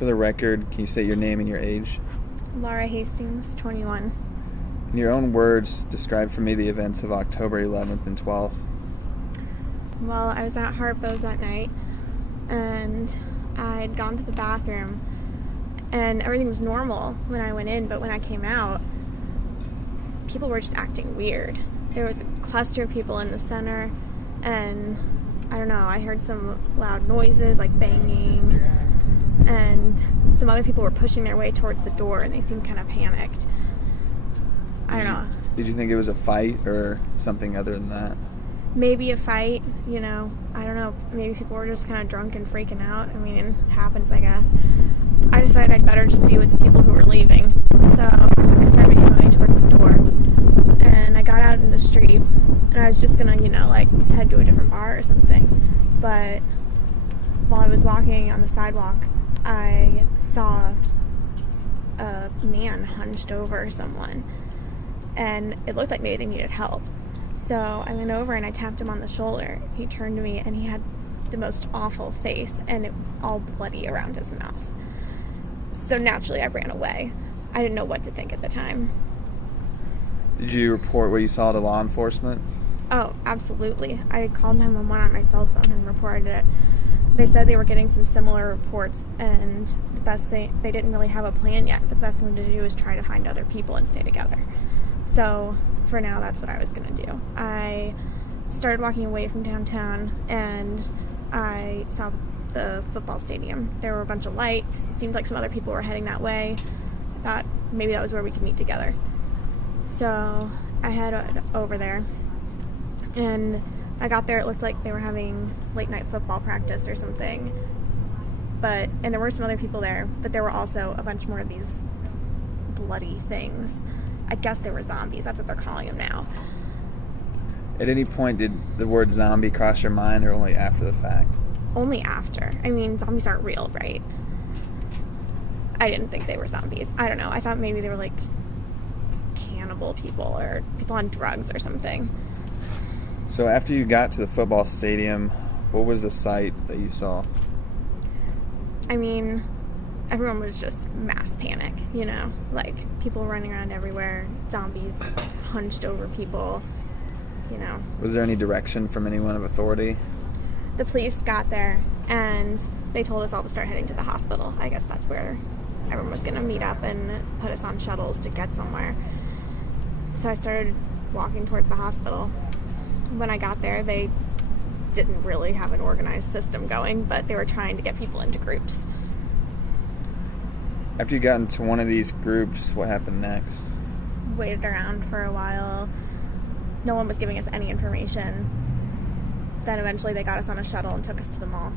For the record, can you say your name and your age? Laura Hastings, 21. In your own words, describe for me the events of October 11th and 12th. Well, I was at Harpo's that night, and I'd gone to the bathroom, and everything was normal when I went in, but when I came out, people were just acting weird. There was a cluster of people in the center, and I don't know, I heard some loud noises, like banging, and some other people were pushing their way towards the door, and they seemed kind of panicked. I don't know. Did you think it was a fight or something other than that? Maybe a fight, I don't know, maybe people were just kind of drunk and freaking out. I mean, it happens, I guess. I decided I'd better just be with the people who were leaving. So I started making my way towards the door, and I got out in the street, and I was just gonna, head to a different bar or something. But while I was walking on the sidewalk, I saw a man hunched over someone, and it looked like maybe they needed help. So I went over and I tapped him on the shoulder. He turned to me and he had the most awful face, and it was all bloody around his mouth. So naturally I ran away. I didn't know what to think at the time. Did you report what you saw to law enforcement? Oh, absolutely. I called 911 on my cell phone and reported it. They said they were getting some similar reports, and they didn't really have a plan yet, but the best thing to do was try to find other people and stay together. So for now, that's what I was going to do. I started walking away from downtown, and I saw the football stadium. There were a bunch of lights. It seemed like some other people were heading that way. I thought maybe that was where we could meet together. So I headed over there, and I got there. It looked like they were having late night football practice or something. And there were some other people there, but there were also a bunch more of these bloody things. I guess they were zombies. That's what they're calling them now. At any point, did the word zombie cross your mind, or only after the fact? Only after. I mean, zombies aren't real, right? I didn't think they were zombies. I don't know. I thought maybe they were like cannibal people or people on drugs or something. So after you got to the football stadium, what was the sight that you saw? I mean, everyone was just mass panic, like people running around everywhere, zombies hunched over people, Was there any direction from anyone of authority? The police got there, and they told us all to start heading to the hospital. I guess that's where everyone was going to meet up and put us on shuttles to get somewhere. So I started walking towards the hospital. When I got there, they didn't really have an organized system going, but they were trying to get people into groups. After you got into one of these groups, what happened next? Waited around for a while. No one was giving us any information. Then eventually they got us on a shuttle and took us to the mall.